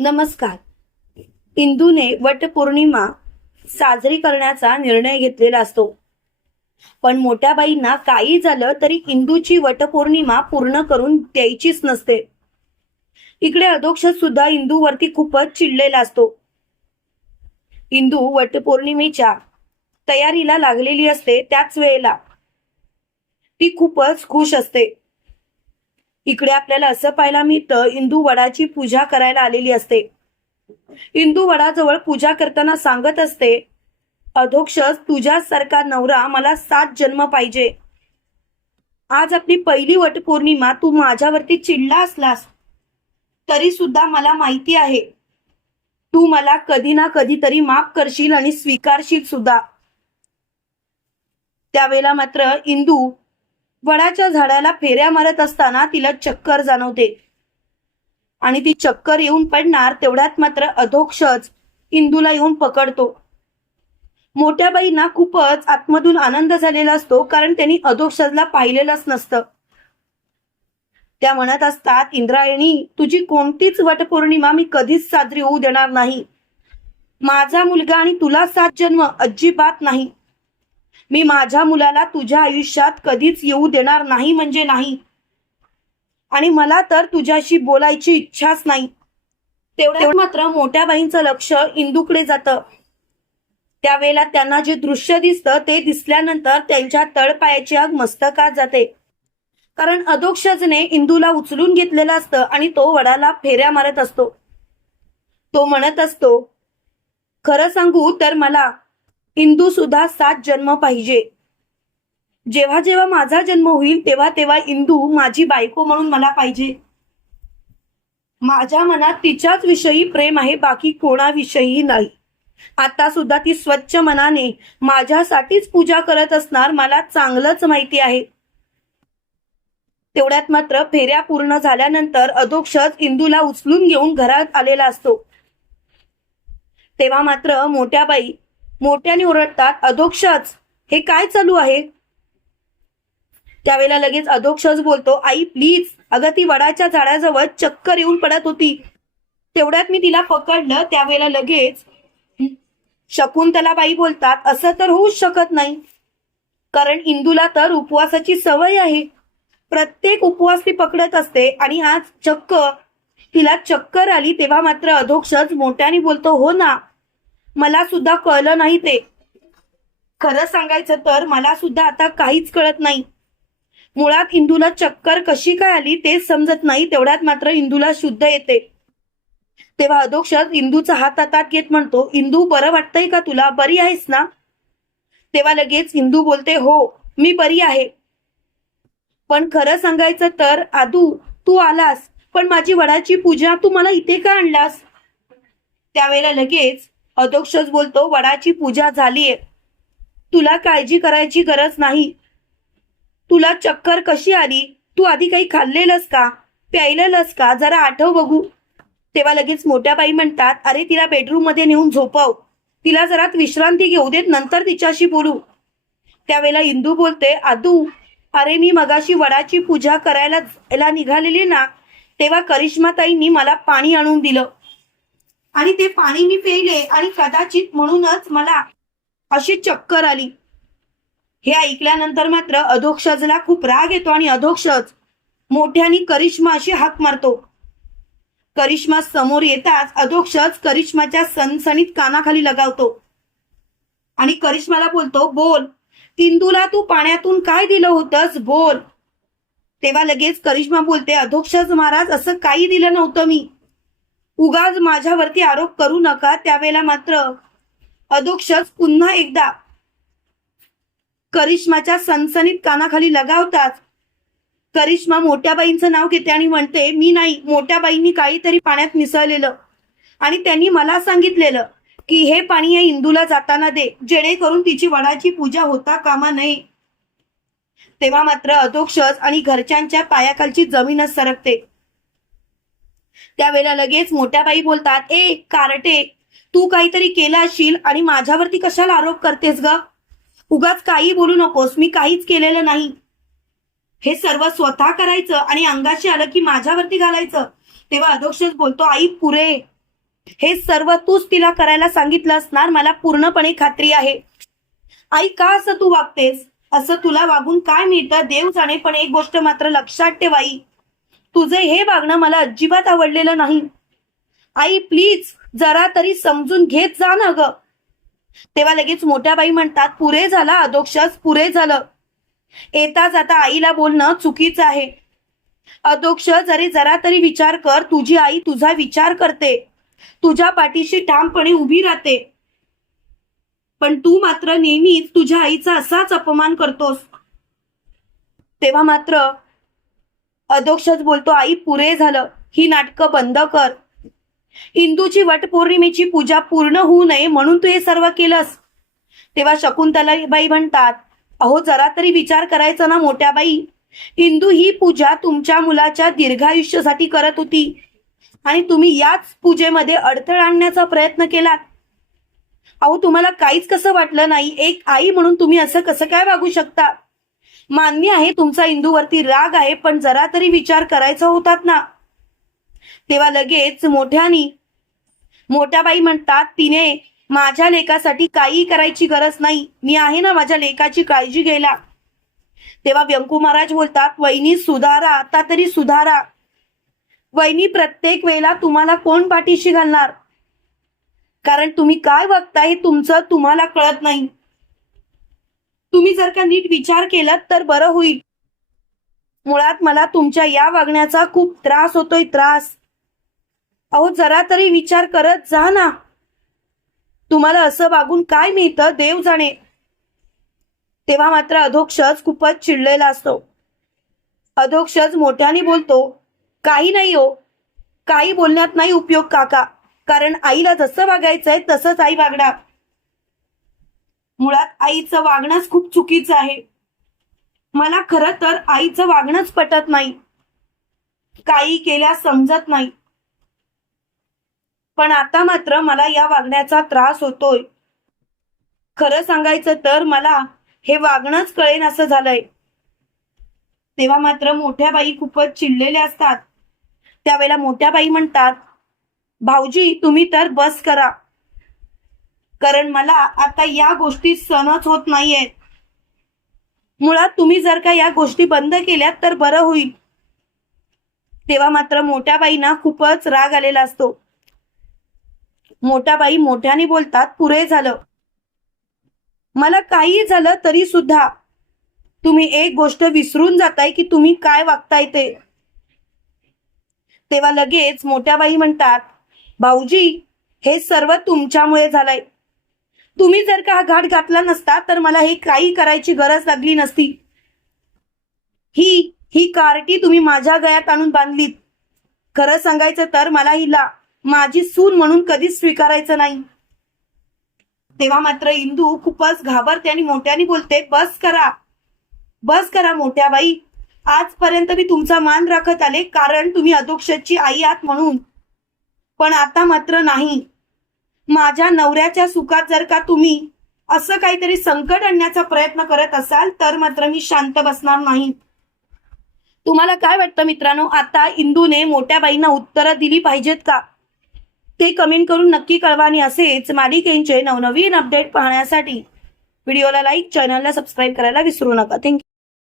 नमस्कार. इंदूने वटपौर्णिमा साजरी करण्याचा निर्णय घेतलेला असतो. पण मोठ्या बाईंना काही झालं तरी इंदूची वटपौर्णिमा पूर्ण करून द्यायचीच नसते. इकडे अधोक्षज सुद्धा इंदूवरती खूपच चिडलेला असतो. इंदू वटपौर्णिमेच्या तयारीला लागलेली असते त्याच वेळेला. ती खूपच खुश असते. इकडे आपल्याला असं पाहायला मिळतं इंदू वडाची पूजा करायला आलेली असते. इंदू वडाजवळ पूजा करताना सांगत असते अधोक्षस तुझ्यासारखा नवरा मला सात जन्म पाहिजे. आज आपली पहिली वटपौर्णिमा तू माझ्यावरती चिडला असलास तरी सुद्धा मला माहिती आहे. तू मला कधी ना कधीतरी माफ करशील आणि स्वीकारशील सुद्धा त्यावेळेला मात्र इंदू वडाच्या झाडाला फेऱ्या मारत असताना तिला चक्कर जाणवते. आणि ती चक्कर येऊन पडणार तेवढ्यात मात्र अधोक्षज इंदूला येऊन पकडतो. मोठ्या बाईंना खूपच आतमधून आनंद झालेला असतो कारण त्यांनी अधोक्षजला पाहिलेलंच नसतं. त्या म्हणत असतात इंद्रायणी तुझी कोणतीच वटपौर्णिमा मी कधीच साजरी होऊ देणार नाही. माझा मुलगा आणि तुला सात जन्म अजिबात नाही. मी माझ्या मुलाला तुझ्या आयुष्यात कधीच येऊ देणार नाही म्हणजे नाही. आणि मला तर तुझ्याशी बोलायची इच्छाच नाही. तेवढ्या मात्र मोठ्या बाईंचं लक्ष इंदूकडे जातं. त्यावेळेला त्यांना जे दृश्य दिसतं ते दिसल्यानंतर त्यांच्या तळपायाची आग मस्तकात जाते. कारण अधोक्षजने इंदूला उचलून घेतलेलं असतं आणि तो वडाला फेऱ्या मारत असतो. तो म्हणत असतो खरं सांगू तर मला इंदू सुद्धा सात जन्म पाहिजे. जेव्हा जेव्हा माझा जन्म होईल तेव्हा तेव्हा इंदू माझी बायको म्हणून मला पाहिजे. माझ्या मनात तिच्याच विषयी प्रेम आहे बाकी कोणाविषयी नाही. आता सुद्धा ती स्वच्छ मनाने माझ्यासाठीच पूजा करत असणार मला चांगलंच माहिती आहे. तेवढ्यात मात्र फेऱ्या पूर्ण झाल्यानंतर अधोक्षच इंदूला उचलून घेऊन घरात आलेला असतो. तेव्हा मात्र मोठ्या बाई मोठ्याने ओरडतात अधोक्षज हे काय चालू आहे? त्यावेळेला लगेच अधोक्षज बोलतो आई प्लीज अगं ती वडाच्या झाडाजवळ चक्कर येऊन पडत होती. तेवढ्यात मी तिला पकडलं त्यावेळेला लगेच शकुंतला बाई बोलतात असं तर होऊच शकत नाही. कारण इंदूला तर उपवासाची सवय आहे. प्रत्येक उपवास ती पकडत असते आणि आज चक्क तिला चक्कर आली तेव्हा मात्र अधोक्षज मोठ्याने बोलतो हो ना मला सुद्धा कळलं नाही ते. खरं सांगायचं तर मला सुद्धा आता काहीच कळत नाही. मुळात इंदूला चक्कर कशी काय आली तेच समजत नाही तेवढ्यात मात्र इंदूला शुद्ध येते. तेव्हा अधोक्षज इंदूचा हात हातात घेत म्हणतो इंदू बरं वाटतंय का तुला? बरी आहेस ना? तेव्हा लगेच इंदू बोलते हो मी बरी आहे. पण खरं सांगायचं तर आदू तू आलास पण माझी वडाची पूजा तू मला इथे का आणलास? त्यावेळेला लगेच अध्यक्षच बोलतो वडाची पूजा झालीये तुला काळजी करायची गरज नाही. तुला चक्कर कशी आली? तू आधी काही खाल्लेलंस का? प्यायलेलंस का? जरा आठव बघू. तेव्हा लगेच मोठ्या बाई म्हणतात अरे तिला बेडरूममध्ये नेऊन झोपव. तिला जरा विश्रांती घेऊ देत नंतर तिच्याशी बोलू. त्यावेळेला इंदू बोलते आदू अरे मी मगाशी वडाची पूजा करायला याला निघालेली ना तेव्हा करिश्माताईंनी मला पाणी आणून दिलं. आणि ते पाणी मी पेले आणि कदाचित म्हणूनच मला अशी चक्कर आली. हे ऐकल्यानंतर मात्र अधोक्षजला खूप राग येतो आणि अधोक्षज मोठ्याने करिश्मा अशी हाक मारतो. करिश्मा समोर येताच अधोक्षज करिश्माच्या सणसणीत कानाखाली लगावतो. आणि करिश्माला बोलतो बोल इंदूला तू पाण्यातून काय दिलं होतंस? बोल. तेव्हा लगेच करिश्मा बोलते अधोक्षज महाराज असं काही दिलं नव्हतं मी. उगाच माझ्यावरती आरोप करू नका त्यावेळेला मात्र अधोक्षज पुन्हा एकदा करिश्माच्या सनसनीत कानाखाली लगावतात. करिश्मा मोठ्याबाईंचं नाव घेते आणि म्हणते मी नाही मोठ्याबाईंनी काहीतरी पाण्यात मिसळलेलं आणि त्यांनी मला सांगितलेलं की हे पाणी या इंदूला जाताना दे जेणेकरून तिची वडाची पूजा होता कामा नये. तेव्हा मात्र अधोक्षज आणि घरच्यांच्या पायाखालची जमीनच सरकते. त्यावेळेला लगेच मोठ्या बाई बोलतात ए कारटे तू काहीतरी केलं असशील आणि माझ्यावरती कशाला आरोप करतेस ग? उगाच काही बोलू नकोस मी काहीच केलेलं नाही. हे सर्व स्वतः करायचं आणि अंगाशी आलं की माझ्यावरती घालायचं तेव्हा अध्यक्षच बोलतो आई पुरे. हे सर्व तूच तिला करायला सांगितलं असणार मला पूर्णपणे खात्री आहे. आई का असं तू वागतेस? असं तुला वागून काय मिळतं? देव जाणे पण एक गोष्ट मात्र लक्षात ठेवाई तुझे हे वागणं मला अजिबात आवडलेलं नाही. आई प्लीज जरा तरी समजून घेत जा ना ग. तेव्हा लगेच मोठ्या बाई म्हणतात पुरे झाला अधोक्षस पुरे झालं. येता जाता आईला बोलणं चुकीचं आहे. अधोक्ष जरी जरा तरी विचार कर तुझी आई तुझा विचार करते. तुझ्या पाठीशी ठामपणे उभी राहते. पण तू मात्र नेहमीच तुझ्या आईचा असाच अपमान करतोस. तेव्हा मात्र अध्यक्षच बोलतो आई पुरे झालं. ही नाटकं बंद कर. हिंदूची वटपौर्णिमेची पूजा पूर्ण होऊ नये म्हणून तू हे सर्व केलंस. तेव्हा शकुंतलाबाई म्हणतात अहो जरा तरी विचार करायचा ना मोठ्या बाई हिंदू ही पूजा तुमच्या मुलाच्या दीर्घायुष्यासाठी करत होती आणि तुम्ही याच पूजेमध्ये अडथळा आणण्याचा प्रयत्न केलात. अहो तुम्हाला काहीच कसं वाटलं नाही? एक आई म्हणून तुम्ही असं कसं काय वागू शकता? मान्य आहे तुमचा इंदूवरती राग आहे पण जरा तरी विचार करायचा होतात ना. तेव्हा लगेच मोठ्यानी मोठ्याबाई म्हणतात तिने माझ्या लेकासाठी काही करायची गरज नाही. मी आहे ना माझ्या लेकाची काळजी घ्यायला. तेव्हा व्यंकू महाराज बोलतात वहिनी सुधारा आता तरी सुधारा. वहिनी प्रत्येक वेळेला तुम्हाला कोण पाठीशी घालणार? कारण तुम्ही काय बघताय हे तुमचं तुम्हाला कळत नाही. तुम्ही जर का नीट विचार केलात तर बरं होईल. मुळात मला तुमच्या या वागण्याचा खूप त्रास होतोय त्रास. अहो जरा तरी विचार करत जा ना. तुम्हाला असं वागून काय मिळतं देव जाणे. तेव्हा मात्र अधोक्षज खूपच चिडलेला असतो. अधोक्षज मोठ्याने बोलतो काही नाही हो. काही बोलण्यात नाही उपयोग काका. कारण आईला जसं वागायचंय तसंच आई वागणार. मुळात आईचं वागणंच खूप चुकीचं आहे. मला खरं तर आईचं वागणंच पटत नाही. काही केल्या समजत नाही. पण आता मात्र मला या वागण्याचा त्रास होतोय. खरं सांगायचं तर मला हे वागणंच कळेन असं झालंय. तेव्हा मात्र मोठ्या बाई खूपच चिडलेल्या असतात. त्यावेळेला मोठ्या बाई म्हणतात भाऊजी तुम्ही तर बस करा. कारण मला आता या गोष्टी सहनच होत नाहीयेत. मुळात तुम्ही जर का या गोष्टी बंद केल्यात तर बरं होईल. तेव्हा मात्र मोठ्या बाईंना खूपच राग आलेला असतो. मोठ्या बाई मोठ्याने बोलतात पुरे झालं. मला काही झालं तरी सुद्धा तुम्ही एक गोष्ट विसरून जाताय की तुम्ही काय वागताय ते. तेव्हा लगेच मोठ्या बाई म्हणतात भाऊजी हे सर्व तुमच्यामुळे झालंय. तुम्ही जर का हा घाट घातला नसता तर मला हे काही करायची गरज लागली नसती. ही ही कार्टी तुम्ही माझ्या गळ्यात आणून बांधलीत. खरं सांगायचं तर मला हिला माझी सून म्हणून कधीच स्वीकारायचं नाही. तेव्हा मात्र इंदू खूपच घाबरते आणि मोठ्याने बोलते बस करा. बस करा मोठ्या बाई आजपर्यंत मी तुमचा मान राखत आले कारण तुम्ही अधोक्षची आई आहात म्हणून. पण आता मात्र नाही. माझ्या नवऱ्याच्या सुखात जर का तुम्ही असं काहीतरी संकट आणण्याचा प्रयत्न करत असाल तर मात्र मी शांत बसणार नाही. तुम्हाला काय वाटतं मित्रांनो? आता इंदूने मोठ्या बाईंना उत्तरं दिली पाहिजेत का? ते कमेंट करून नक्की कळवा आणि असेच मालिकेंचे नवनवीन अपडेट पाहण्यासाठी. व्हिडिओला लाईक चॅनलला सबस्क्राईब करायला विसरू नका. थँक्यू